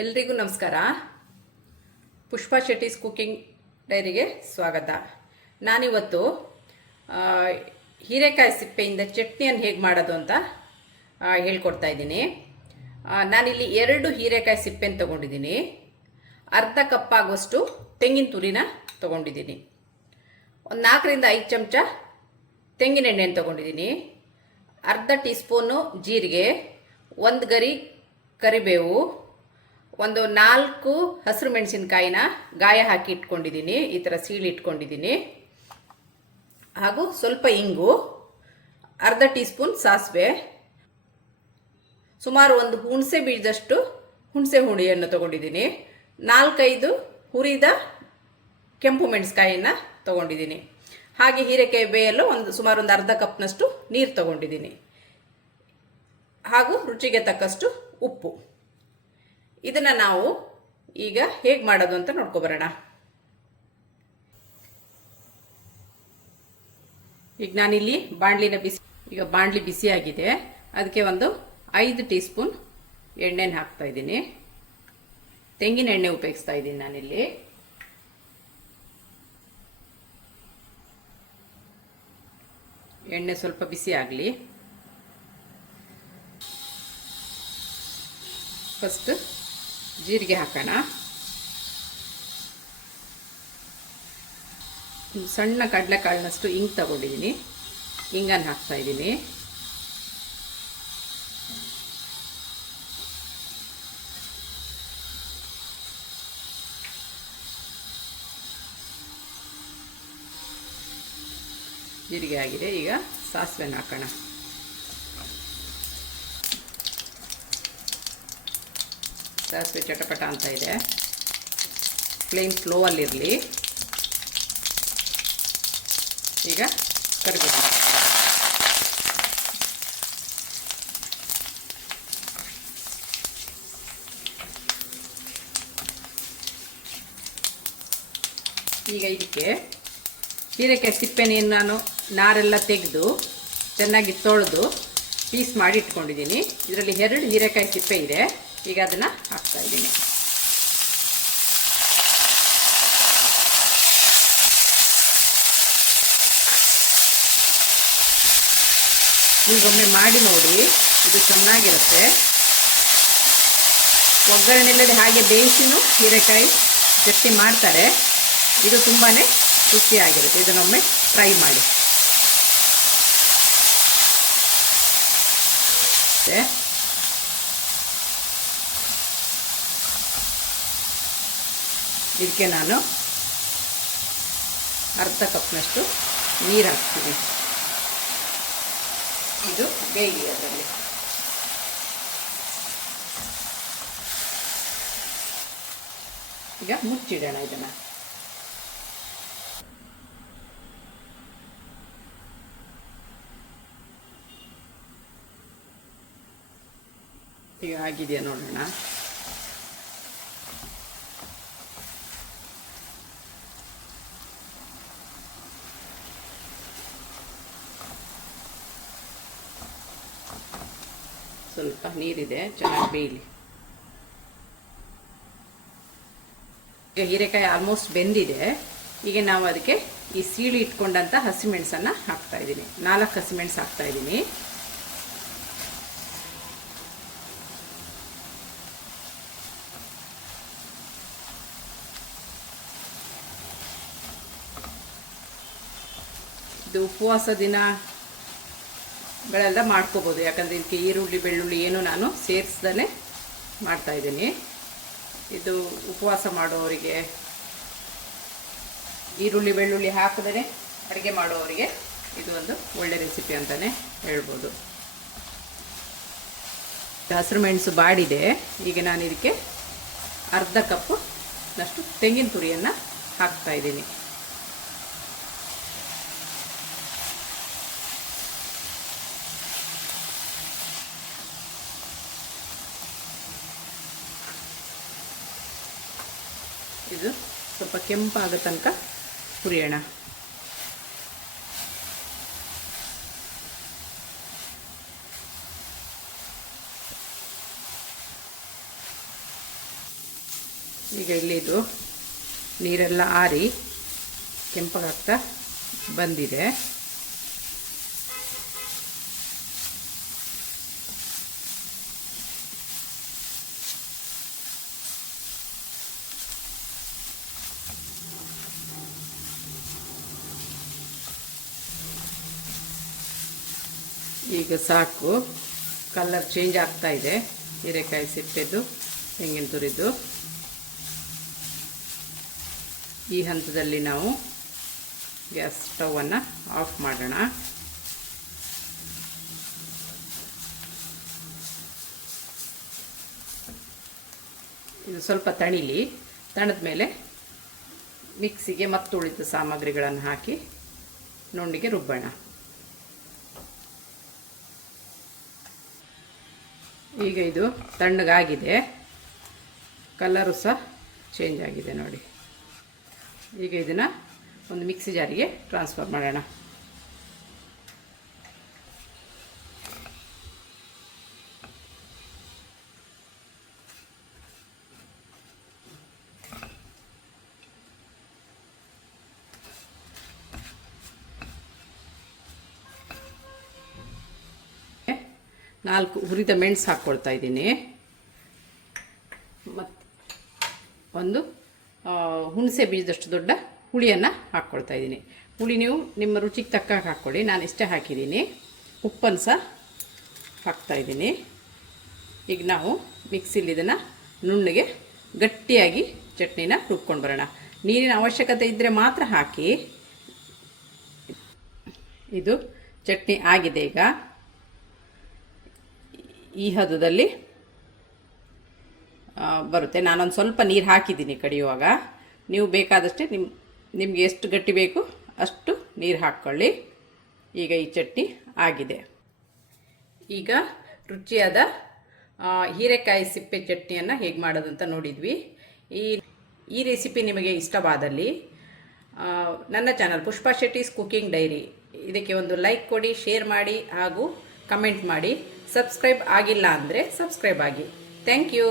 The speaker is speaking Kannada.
ಎಲ್ರಿಗೂ ನಮಸ್ಕಾರ. ಪುಷ್ಪಾ ಶೆಟ್ಟೀಸ್ ಕುಕಿಂಗ್ ಡೈರಿಗೆ ಸ್ವಾಗತ. ನಾನಿವತ್ತು ಹೀರೆಕಾಯಿ ಸಿಪ್ಪೆಯಿಂದ ಚಟ್ನಿಯನ್ನು ಹೇಗೆ ಮಾಡೋದು ಅಂತ ಹೇಳ್ಕೊಡ್ತಾ ಇದ್ದೀನಿ. ನಾನಿಲ್ಲಿ 2 ಹೀರೆಕಾಯಿ ಸಿಪ್ಪೆನ ತೊಗೊಂಡಿದ್ದೀನಿ. ಅರ್ಧ ಕಪ್ ಆಗುವಷ್ಟು ತೆಂಗಿನ ತುರಿನ ತೊಗೊಂಡಿದ್ದೀನಿ. ಒಂದು 4 ರಿಂದ 5 ಚಮಚ ತೆಂಗಿನ ಎಣ್ಣೆನ ತೊಗೊಂಡಿದ್ದೀನಿ. ಅರ್ಧ ಟೀ ಸ್ಪೂನು ಜೀರಿಗೆ, 1 ಗರಿ ಕರಿಬೇವು, ಒಂದು 4 ಹಸಿರು ಮೆಣಸಿನಕಾಯಿನ ಗಾಯ ಹಾಕಿ ಇಟ್ಕೊಂಡಿದ್ದೀನಿ. ಈ ಥರ ಸೀಳಿ ಇಟ್ಕೊಂಡಿದ್ದೀನಿ. ಹಾಗೂ ಸ್ವಲ್ಪ ಇಂಗು, ಅರ್ಧ ಟೀ ಸ್ಪೂನ್ ಸಾಸಿವೆ, ಸುಮಾರು ಒಂದು ಹುಣಸೆ ಬೀಜದಷ್ಟು ಹುಣಸೆ ಹುಳಿಯನ್ನು ತೊಗೊಂಡಿದ್ದೀನಿ. 4-5 ಹುರಿದ ಕೆಂಪು ಮೆಣಸಿನಕಾಯಿನ ತೊಗೊಂಡಿದ್ದೀನಿ. ಹಾಗೆ ಹೀರೆಕಾಯಿ ಬೇಯಲು ಸುಮಾರು ಒಂದು ಅರ್ಧ ಕಪ್ನಷ್ಟು ನೀರು ತೊಗೊಂಡಿದ್ದೀನಿ. ಹಾಗೂ ರುಚಿಗೆ ತಕ್ಕಷ್ಟು ಉಪ್ಪು. ಇದನ್ನು ನಾವು ಈಗ ಹೇಗೆ ಮಾಡೋದು ಅಂತ ನೋಡ್ಕೊಬರೋಣ. ಈಗ ನಾನಿಲ್ಲಿ ಬಾಣಲಿ ಬಿಸಿಯಾಗಿದೆ. ಅದಕ್ಕೆ ಒಂದು 5 ಟೀ ಸ್ಪೂನ್ ಎಣ್ಣೆನ ಹಾಕ್ತಾ ಇದ್ದೀನಿ. ತೆಂಗಿನ ಎಣ್ಣೆ ಉಪಯೋಗಿಸ್ತಾ ಇದ್ದೀನಿ ನಾನಿಲ್ಲಿ. ಎಣ್ಣೆ ಸ್ವಲ್ಪ ಬಿಸಿ ಆಗಲಿ. ಫಸ್ಟ್ ಜೀರಿಗೆ ಹಾಕೋಣ. ಸಣ್ಣ ಕಡಲೆಕಾಳಿನಷ್ಟು ಇಂಗು ತಗೊಂಡಿದ್ದೀನಿ. ಇಂಗನ್ನು ಹಾಕ್ತಾ ಇದ್ದೀನಿ. ಜೀರಿಗೆ ಆಗಿದೆ. ಈಗ ಸಾಸಿವೆನ ಹಾಕೋಣ. ಸಾಸಿವೆ ಚಟಪಟ ಅಂತ ಇದೆ. ಫ್ಲೇಮ್ ಸ್ಲೋ ಅಲ್ಲಿರಲಿ. ಈಗ ಕರಿಬೇವು, ಈಗ ಇದಕ್ಕೆ ಹೀರೆಕಾಯಿ ಸಿಪ್ಪೆನೇನು ನಾನು ನಾರೆಲ್ಲ ತೆಗೆದು ಚೆನ್ನಾಗಿ ತೊಳೆದು ಪೀಸ್ ಮಾಡಿ ಇಟ್ಕೊಂಡಿದ್ದೀನಿ. ಇದರಲ್ಲಿ 2 ಹೀರೆಕಾಯಿ ಸಿಪ್ಪೆ ಇದೆ. ಈಗ ಅದನ್ನು ಹಾಕ್ತಾ ಇದ್ದೀನಿ. ಈಗೊಮ್ಮೆ ಮಾಡಿ ನೋಡಿ, ಇದು ಚೆನ್ನಾಗಿರುತ್ತೆ. ಒಗ್ಗರಣೆಲ್ಲದೆ ಹಾಗೆ ಬೇಯಿಸಿನೂ ಹೀರೆಕಾಯಿ ಚಟ್ನಿ ಮಾಡ್ತಾರೆ. ಇದು ತುಂಬಾ ರುಚಿಯಾಗಿರುತ್ತೆ. ಇದನ್ನೊಮ್ಮೆ ಟ್ರೈ ಮಾಡಿ. ಇದಕ್ಕೆ ನಾನು ಅರ್ಧ ಕಪ್ನಷ್ಟು ನೀರು ಹಾಕ್ತೀನಿ. ಇದು ಬೇಯಿಗೆ ಅದರಲ್ಲಿ. ಈಗ ಮುಚ್ಚಿಡೋಣ ಇದನ್ನು. ಈಗ ಆಗಿದೆಯಾ ನೋಡೋಣ. ಸ್ವಲ್ಪ ನೀರಿದೆ, ಚೆನ್ನಾಗಿ ಬೇಯಲಿ. ಈಗ ಹೀರೆಕಾಯಿ ಆಲ್ಮೋಸ್ಟ್ ಬೆಂದಿದೆ. ಈಗ ನಾವು ಅದಕ್ಕೆ ಈ ಸೀಳಿ ಇಟ್ಕೊಂಡಂಥ ಹಸಿಮೆಣಸನ್ನು ಹಾಕ್ತಾ ಇದ್ದೀನಿ. 4 ಹಸಿಮೆಣಸು ಹಾಕ್ತಾ ಇದ್ದೀನಿ. ಇದು ಉಪವಾಸ ದಿನಗಳೆಲ್ಲ ಮಾಡ್ಕೋಬೋದು. ಯಾಕಂದರೆ ಇದಕ್ಕೆ ಈರುಳ್ಳಿ ಬೆಳ್ಳುಳ್ಳಿ ಏನು ನಾನು ಸೇರಿಸ್ದೇ ಮಾಡ್ತಾಯಿದ್ದೀನಿ. ಇದು ಉಪವಾಸ ಮಾಡೋರಿಗೆ, ಈರುಳ್ಳಿ ಬೆಳ್ಳುಳ್ಳಿ ಹಾಕದೇ ಅಡುಗೆ ಮಾಡೋರಿಗೆ ಇದು ಒಂದು ಒಳ್ಳೆ ರೆಸಿಪಿ ಅಂತಲೇ ಹೇಳ್ಬೋದು. ಹಸಿರು ಮೆಣಸು ಬಾಡಿದೆ. ಈಗ ನಾನು ಇದಕ್ಕೆ ಅರ್ಧ ಕಪ್ನಷ್ಟು ತೆಂಗಿನ ತುರಿಯನ್ನು ಹಾಕ್ತಾಯಿದ್ದೀನಿ. ಇದು ಸ್ವಲ್ಪ ಕೆಂಪಾಗೋ ತನಕ ಹುರಿಯೋಣ. ಈಗ ಇಲ್ಲಿ ಇದು ನೀರೆಲ್ಲ ಆರಿ ಕೆಂಪಗಾಗ್ತಾ ಬಂದಿದೆ. ಈಗ ಸಾಕು, ಕಲರ್ ಚೇಂಜ್ ಆಗ್ತಾ ಇದೆ ಹೀರೆಕಾಯಿ ಸಿಪ್ಪೆದು, ತೆಂಗಿನ ತುರಿದು. ಈ ಹಂತದಲ್ಲಿ ನಾವು ಗ್ಯಾಸ್ ಸ್ಟವನ್ನು ಆಫ್ ಮಾಡೋಣ. ಇದು ಸ್ವಲ್ಪ ತಣಿಲಿ. ತಣದ ಮೇಲೆ ಮಿಕ್ಸಿಗೆ ಮತ್ತು ಉಳಿದ ಸಾಮಗ್ರಿಗಳನ್ನು ಹಾಕಿ ನುಣ್ಣಗೆ ರುಬ್ಬೋಣ. ಈಗ ಇದು ತಣ್ಣಗಾಗಿದೆ, ಕಲರು ಸಹ ಚೇಂಜ್ ಆಗಿದೆ ನೋಡಿ. ಈಗ ಇದನ್ನು ಒಂದು ಮಿಕ್ಸಿ ಜಾರಿಗೆ ಟ್ರಾನ್ಸ್ಫರ್ ಮಾಡೋಣ. ನಾಲ್ಕು ಹುರಿದ ಮೆಣಸು ಹಾಕ್ಕೊಳ್ತಾ ಇದ್ದೀನಿ. ಮತ್ತು ಒಂದು ಹುಣಸೆ ಬೀಜದಷ್ಟು ದೊಡ್ಡ ಹುಳಿಯನ್ನು ಹಾಕ್ಕೊಳ್ತಾ ಇದ್ದೀನಿ. ಹುಳಿ ನೀವು ನಿಮ್ಮ ರುಚಿಗೆ ತಕ್ಕಾಗ ಹಾಕ್ಕೊಳ್ಳಿ, ನಾನು ಇಷ್ಟೇ ಹಾಕಿದ್ದೀನಿ. ಉಪ್ಪನ್ನು ಸಹ ಹಾಕ್ತಾಯಿದ್ದೀನಿ. ಈಗ ನಾವು ಮಿಕ್ಸಿಲಿ ಇದನ್ನು ನುಣ್ಣಗೆ ಗಟ್ಟಿಯಾಗಿ ಚಟ್ನಿನ ರುಬ್ಕೊಂಡು ಬರೋಣ. ನೀರಿನ ಅವಶ್ಯಕತೆ ಇದ್ದರೆ ಮಾತ್ರ ಹಾಕಿ. ಇದು ಚಟ್ನಿ ಆಗಿದೆ. ಈಗ ಈ ಹದದಲ್ಲಿ ಬರುತ್ತೆ. ನಾನೊಂದು ಸ್ವಲ್ಪ ನೀರು ಹಾಕಿದ್ದೀನಿ ಕಡಿಯುವಾಗ. ನೀವು ಬೇಕಾದಷ್ಟೇ ನಿಮಗೆ ಎಷ್ಟು ಗಟ್ಟಿ ಬೇಕು ಅಷ್ಟು ನೀರು ಹಾಕ್ಕೊಳ್ಳಿ. ಈಗ ಈ ಚಟ್ನಿ ಆಗಿದೆ. ಈಗ ರುಚಿಯಾದ ಹೀರೆಕಾಯಿ ಸಿಪ್ಪೆ ಚಟ್ನಿಯನ್ನು ಹೇಗೆ ಮಾಡೋದು ಅಂತ ನೋಡಿದ್ವಿ. ಈ ರೆಸಿಪಿ ನಿಮಗೆ ಇಷ್ಟವಾದಲ್ಲಿ ನನ್ನ channel Pushpa Shetty's cooking dairy ಇದಕ್ಕೆ ಒಂದು ಲೈಕ್ ಕೊಡಿ, ಶೇರ್ ಮಾಡಿ ಹಾಗೂ ಕಮೆಂಟ್ ಮಾಡಿ. ಸಬ್ಸ್ಕ್ರೈಬ್ ಆಗಿಲ್ಲ ಅಂದರೆ ಸಬ್ಸ್ಕ್ರೈಬ್ ಆಗಿ. Thank you.